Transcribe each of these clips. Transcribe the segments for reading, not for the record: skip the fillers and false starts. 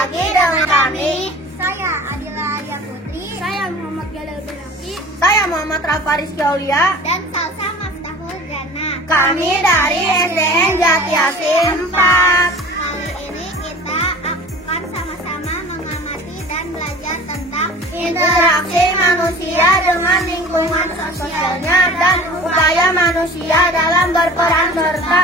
lagi dengan kami. Saya Adila Alia Putri. Saya Muhammad Jalal Benaki. Saya Muhammad Rafa Rizky Aulia. Dan Salsa Maftahul Jana. Kami dari SDN Jati Asih 4. Kali ini kita akan sama-sama mengamati dan belajar tentang interaksi manusia dengan lingkungan sosialnya dan upaya manusia dalam berperan serta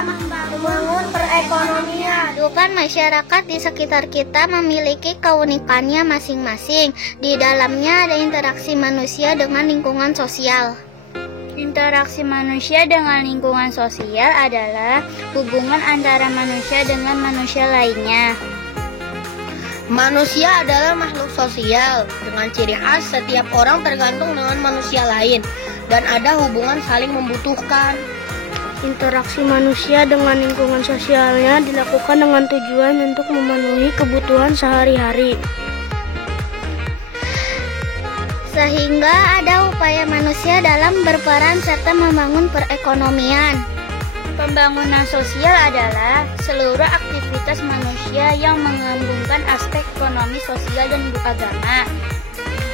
membangun perekonomian. Kehidupan masyarakat di sekitar kita memiliki keunikannya masing-masing. Di dalamnya ada interaksi manusia dengan lingkungan sosial. Interaksi manusia dengan lingkungan sosial adalah hubungan antara manusia dengan manusia lainnya. Manusia adalah makhluk sosial. Dengan ciri khas, setiap orang tergantung dengan manusia lain dan ada hubungan saling membutuhkan. Interaksi manusia dengan lingkungan sosialnya dilakukan dengan tujuan untuk memenuhi kebutuhan sehari-hari. Sehingga ada upaya manusia dalam berperan serta membangun perekonomian. Pembangunan sosial adalah seluruh aktivitas manusia yang menggabungkan aspek ekonomi, sosial, dan agama.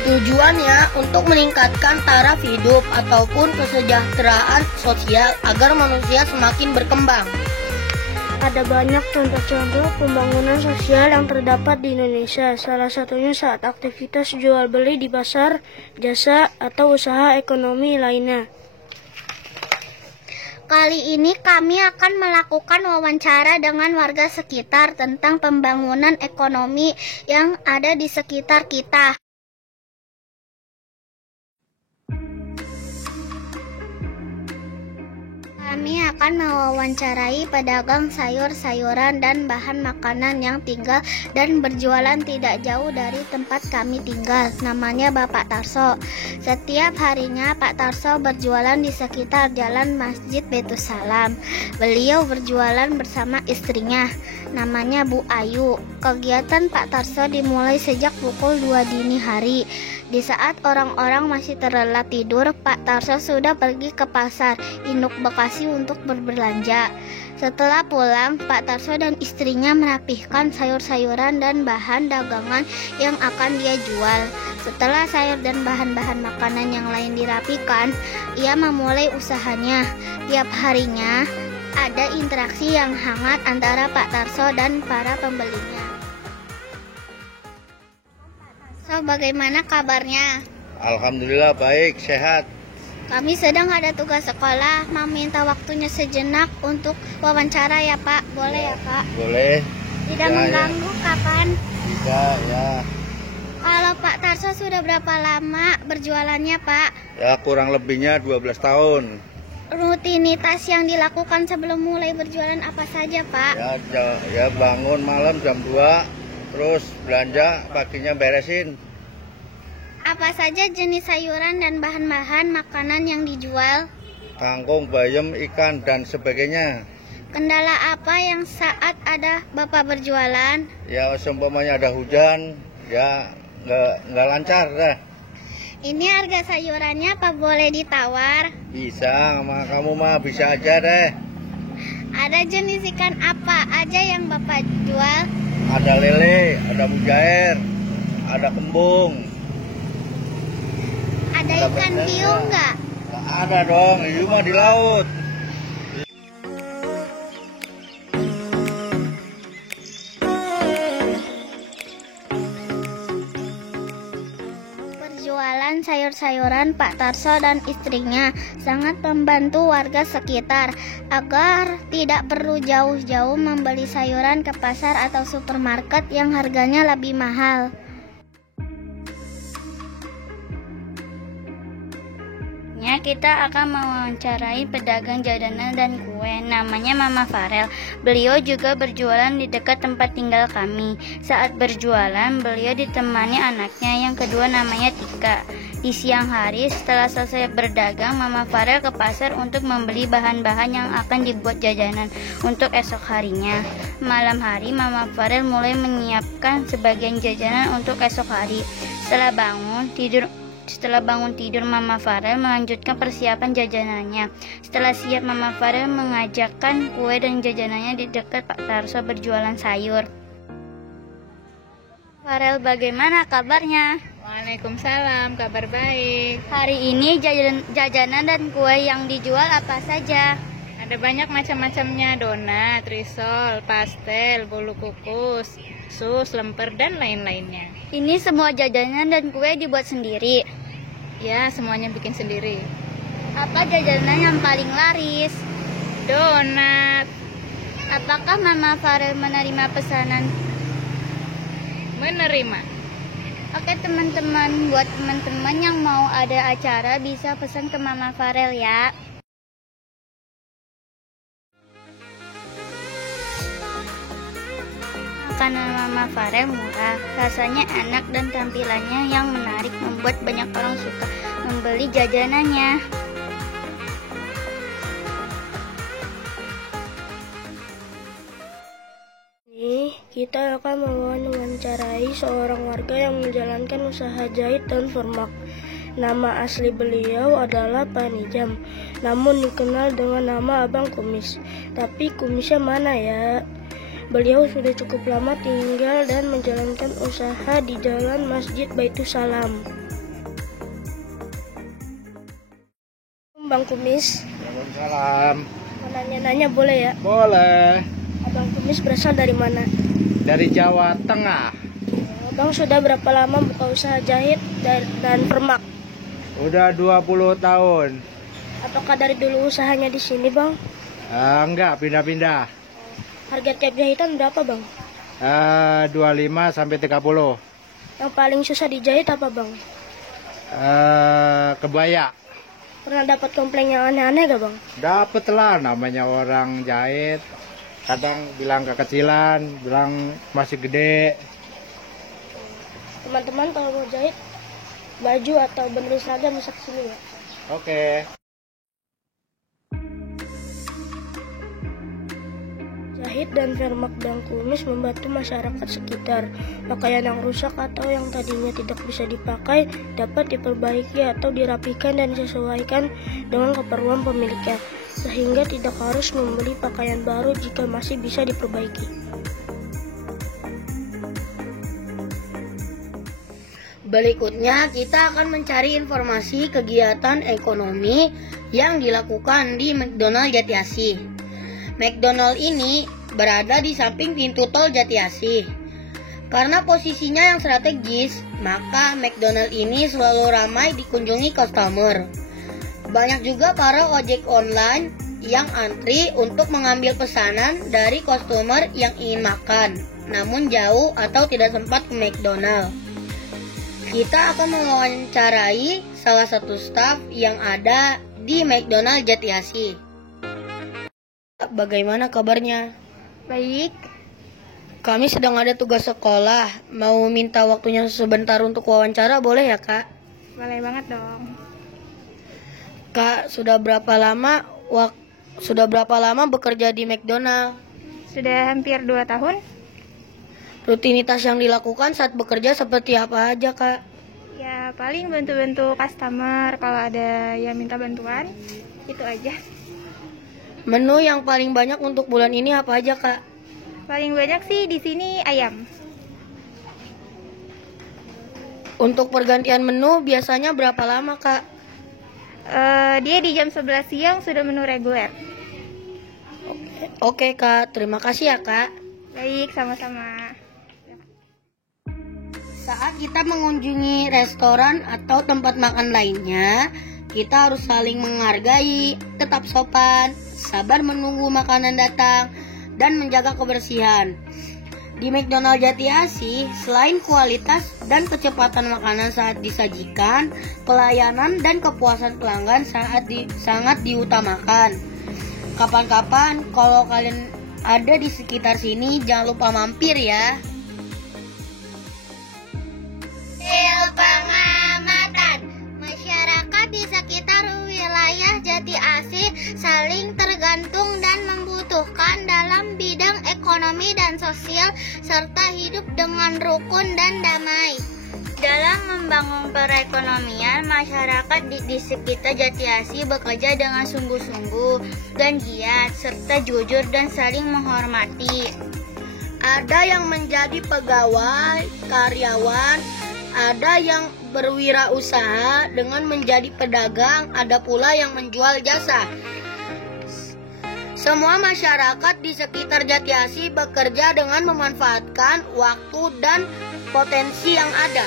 Tujuannya untuk meningkatkan taraf hidup ataupun kesejahteraan sosial agar manusia semakin berkembang. Ada banyak contoh-contoh pembangunan sosial yang terdapat di Indonesia. Salah satunya saat aktivitas jual beli di pasar, jasa, atau usaha ekonomi lainnya. Kali ini kami akan melakukan wawancara dengan warga sekitar tentang pembangunan ekonomi yang ada di sekitar kita. Kami akan mewawancarai pedagang sayur-sayuran dan bahan makanan yang tinggal dan berjualan tidak jauh dari tempat kami tinggal. Namanya Bapak Tarso. Setiap harinya Pak Tarso berjualan di sekitar jalan Masjid Baitus Salam. Beliau berjualan bersama istrinya, namanya Bu Ayu. Kegiatan Pak Tarso dimulai sejak pukul 2 dini hari. Di saat orang-orang masih terlelap tidur, Pak Tarso sudah pergi ke pasar Induk Bekasi untuk berbelanja. Setelah pulang, Pak Tarso dan istrinya merapihkan sayur-sayuran dan bahan dagangan yang akan dia jual. Setelah sayur dan bahan-bahan makanan yang lain dirapikan, ia memulai usahanya. Tiap harinya ada interaksi yang hangat antara Pak Tarso dan para pembelinya. So, bagaimana kabarnya? Alhamdulillah baik, sehat. Kami sedang ada tugas sekolah, meminta waktunya sejenak untuk wawancara ya Pak. Boleh ya Pak? Boleh. Tidak Ya, mengganggu kapan? Tidak, ya. Kalau Pak Tarso sudah berapa lama berjualannya Pak? Ya kurang lebihnya 12 tahun. Rutinitas yang dilakukan sebelum mulai berjualan apa saja Pak? Ya bangun malam jam 2, terus belanja, paginya beresin. Apa saja jenis sayuran dan bahan-bahan makanan yang dijual? Kangkung, bayam, ikan, dan sebagainya. Kendala apa yang saat ada Bapak berjualan? Ya seumpamanya ada hujan, ya nggak lancar dah. Ini harga sayurannya apa boleh ditawar? Bisa, sama kamu mah bisa aja deh. Ada jenis ikan apa aja yang Bapak jual? Ada lele, ada mujair, ada kembung. Ada ikan hiu nggak? Ada dong, hiu mah di laut. Berjualan sayur-sayuran Pak Tarso dan istrinya sangat membantu warga sekitar agar tidak perlu jauh-jauh membeli sayuran ke pasar atau supermarket yang harganya lebih mahal. Kita akan mewawancarai pedagang jajanan dan kue, namanya Mama Farel. Beliau juga berjualan di dekat tempat tinggal kami. Saat berjualan, beliau ditemani anaknya yang kedua namanya Tika. Di siang hari, setelah selesai berdagang, Mama Farel ke pasar untuk membeli bahan-bahan yang akan dibuat jajanan untuk esok harinya. Malam hari, Mama Farel mulai menyiapkan sebagian jajanan untuk esok hari. Setelah bangun tidur, Mama Farel melanjutkan persiapan jajanannya. Setelah siap, Mama Farel mengajakkan kue dan jajanannya di dekat Pak Tarso berjualan sayur. Farel, bagaimana kabarnya? Waalaikumsalam, kabar baik. Hari ini jajanan dan kue yang dijual apa saja? Ada banyak macam-macamnya, donat, risol, pastel, bolu kukus, sus, lemper, dan lain-lainnya. Ini semua jajanan dan kue dibuat sendiri. Ya, semuanya bikin sendiri. Apa jajanan yang paling laris? Donat. Apakah Mama Farel menerima pesanan? Menerima. Oke teman-teman, buat teman-teman yang mau ada acara bisa pesan ke Mama Farel ya. Makanan Mama Farel murah, rasanya enak dan tampilannya yang menarik membuat banyak orang suka membeli jajanannya. Kita akan mewawancarai seorang warga yang menjalankan usaha jahit dan permak. Nama asli beliau adalah Panijam, namun dikenal dengan nama Abang Kumis. Tapi kumisnya mana ya? Beliau sudah cukup lama tinggal dan menjalankan usaha di Jalan Masjid Baitusalam. Bang Kumis. Waalaikumsalam. Mau nanya-nanya boleh ya? Boleh. Abang Kumis berasal dari mana? Dari Jawa Tengah. Abang sudah berapa lama buka usaha jahit dan permak? Udah 20 tahun. Apakah dari dulu usahanya di sini, Bang? Enggak, pindah-pindah. Harga tiap jahitan berapa, Bang? 25 sampai 30. Yang paling susah dijahit apa, Bang? Kebaya. Pernah dapat komplain yang aneh-aneh gak, Bang? Dapet lah, namanya orang jahit. Kadang bilang kekecilan, bilang masih gede. Teman-teman kalau mau jahit baju atau bendera seragam bisa kesini ya? Oke. Jahit dan permak dan kumis membantu masyarakat sekitar. Pakaian yang rusak atau yang tadinya tidak bisa dipakai dapat diperbaiki atau dirapikan dan disesuaikan dengan keperluan pemiliknya, sehingga tidak harus membeli pakaian baru jika masih bisa diperbaiki. Berikutnya kita akan mencari informasi kegiatan ekonomi yang dilakukan di McDonald Jatiasih. McDonald ini berada di samping pintu tol Jatiasih. Karena posisinya yang strategis, maka McDonald ini selalu ramai dikunjungi customer. Banyak juga para ojek online yang antri untuk mengambil pesanan dari customer yang ingin makan, namun jauh atau tidak sempat ke McDonald. Kita akan mewawancarai salah satu staf yang ada di McDonald Jatiasih. Bagaimana kabarnya? Baik. Kami sedang ada tugas sekolah. Mau minta waktunya sebentar untuk wawancara, boleh ya, Kak? Boleh banget dong. Kak, sudah berapa lama bekerja di McDonald? Sudah hampir 2 tahun. Rutinitas yang dilakukan saat bekerja seperti apa aja, Kak? Ya, paling bantu-bantu customer kalau ada yang minta bantuan. Itu aja. Menu yang paling banyak untuk bulan ini apa aja, Kak? Paling banyak sih di sini ayam. Untuk pergantian menu biasanya berapa lama, Kak? Dia di jam 11 siang sudah menu reguler. Oke, Kak. Terima kasih ya, Kak. Baik, sama-sama. Saat kita mengunjungi restoran atau tempat makan lainnya, kita harus saling menghargai, tetap sopan, sabar menunggu makanan datang, dan menjaga kebersihan. Di McDonald Jatiasih, selain kualitas dan kecepatan makanan saat disajikan, pelayanan dan kepuasan pelanggan sangat diutamakan. Kapan-kapan kalau kalian ada di sekitar sini, jangan lupa mampir ya. Pengamatan. Masyarakat di sekitar wilayah Jatiasih saling tergantung dan membutuhkan dalam bidang ekonomi dan sosial serta hidup dengan rukun dan damai. Dalam membangun perekonomian, masyarakat di sekitar Jatiasih bekerja dengan sungguh-sungguh dan giat, serta jujur dan saling menghormati. Ada yang menjadi pegawai, karyawan, ada yang berwirausaha dengan menjadi pedagang, ada pula yang menjual jasa. Semua masyarakat di sekitar Jatiasi bekerja dengan memanfaatkan waktu dan potensi yang ada.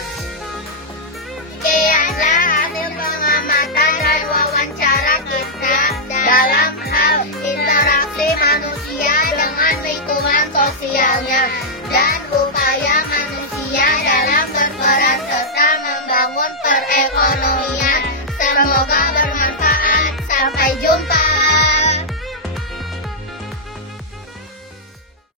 Sekianlah hasil pengamatan dan wawancara kita dalam hal interaksi manusia dengan lingkungan sosialnya dan upaya manusia dalam berperan serta membangun perekonomian